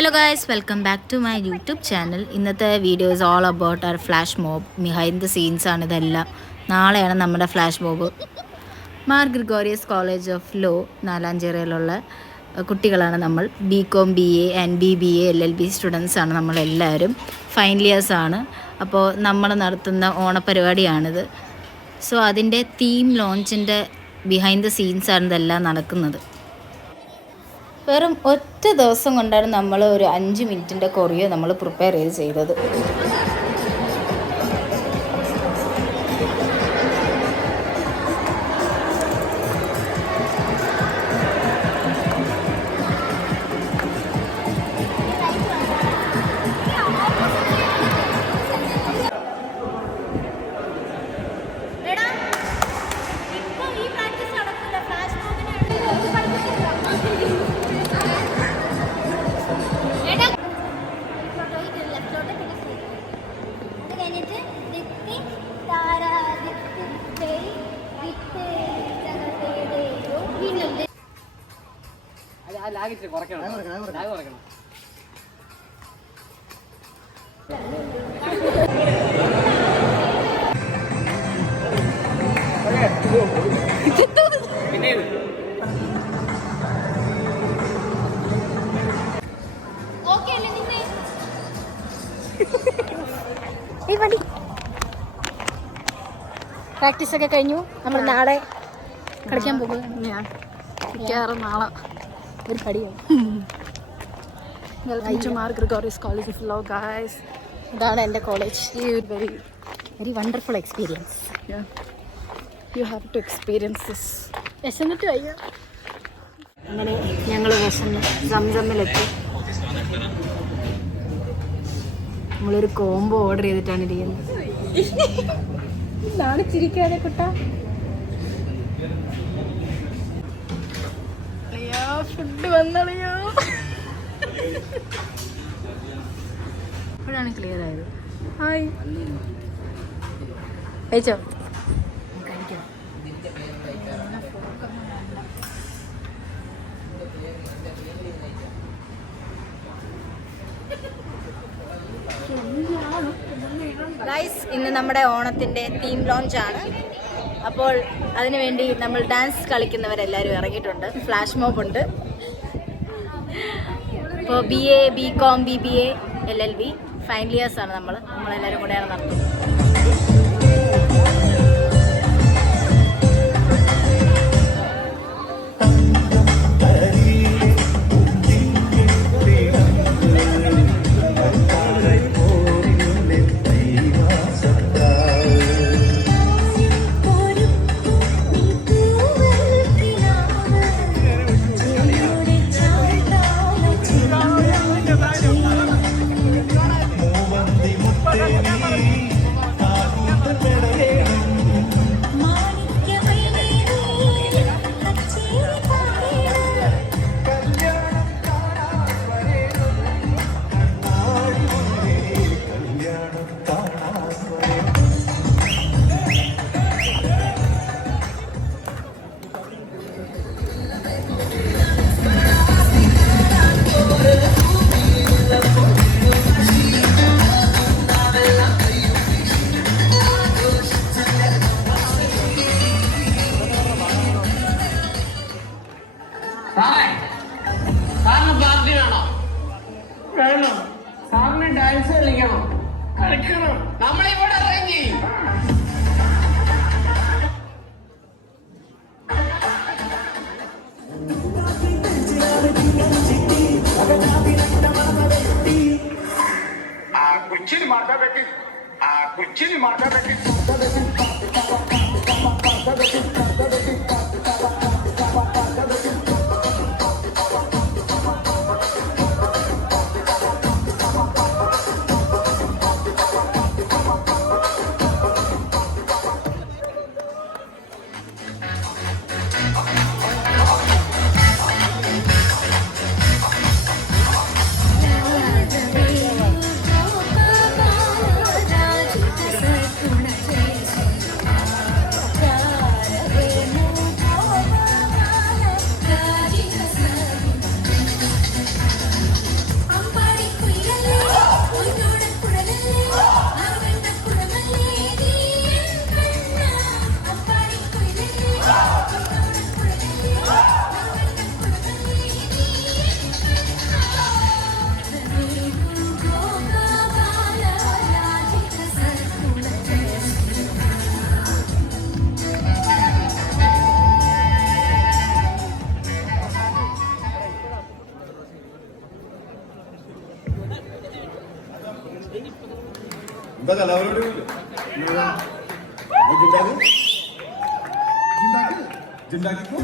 Hello guys, welcome back to my YouTube channel. ഇന്നത്തെ video is all about our flash mob. Behind the scenes ആണ് ഇതെല്ലാം. നാളെയാണ് നമ്മുടെ flash mob. Mar Gregorios college of law നാലാഞ്ചിറയിലുള്ള കുട്ടികളാണ് നമ്മൾ. BCom BA and BBA LLB students ആണ് നമ്മളെല്ലാവരും. ഫൈനൽ ഇയേഴ്സ് ആണ്. അപ്പോൾ നമ്മൾ നടത്തുന്ന ഓണപരിപാടിയാണിത്. സോ അതിൻ്റെ തീം ലോഞ്ചിൻ്റെ ബിഹൈൻഡ് ദ സീൻസ് ആണ് ഇതെല്ലാം നടക്കുന്നത്. വെറും ഒറ്റ ദിവസം കൊണ്ടാണ് നമ്മൾ ഒരു 5 മിനിറ്റിൻ്റെ കൊറിയോ നമ്മൾ പ്രിപ്പയർ ചെയ്തത്. പ്രാക്ടീസ് ഒക്കെ കഴിഞ്ഞു. നമ്മൾ നാളെ കളിക്കാൻ പോകും. ഞാൻ നാളെ ഒരു കളിയാണ്. Welcome to Mar Gregorios college of law guys. ഇതാണ് എൻ്റെ college. Very wonderful experience. You have to experience this. വിശന്നിട്ട് വയ്യ. അങ്ങനെ ഞങ്ങൾ വിശന്ന് സംസമ്മിലെത്തി. നമ്മളൊരു കോംബോ ഓർഡർ ചെയ്തിട്ടാണ് ഇരിക്കുന്നത്. നാണിച്ചിരിക്കാതെ കുട്ടാ. ഫുഡ് വന്നളിയോ. ഇപ്പോഴാണ് ക്ലിയർ ആയത്. ഹായ് കഴിച്ചോ? കഴിക്കാം. ഗൈസ്, ഇന്ന് നമ്മുടെ ഓണത്തിൻ്റെ തീം ലോഞ്ചാണ്. അപ്പോൾ അതിനുവേണ്ടി നമ്മൾ ഡാൻസ് കളിക്കുന്നവരെല്ലാവരും ഇറങ്ങിയിട്ടുണ്ട്. ഫ്ലാഷ് മോബ് ഉണ്ട്. ഇപ്പോൾ BA BCom BBA LLB final years ആണ് നമ്മളെല്ലാവരും കൂടെയാണ് നടത്തുന്നത്. ഡാൻസ് കളിക്കണം. നമ്മളിവിടെ ഇറങ്ങി കുച്ചിന് മാറ്റാൻ പറ്റി എന്താ കലാപരിപാടി ജിണ്ടാക്കിക്കോ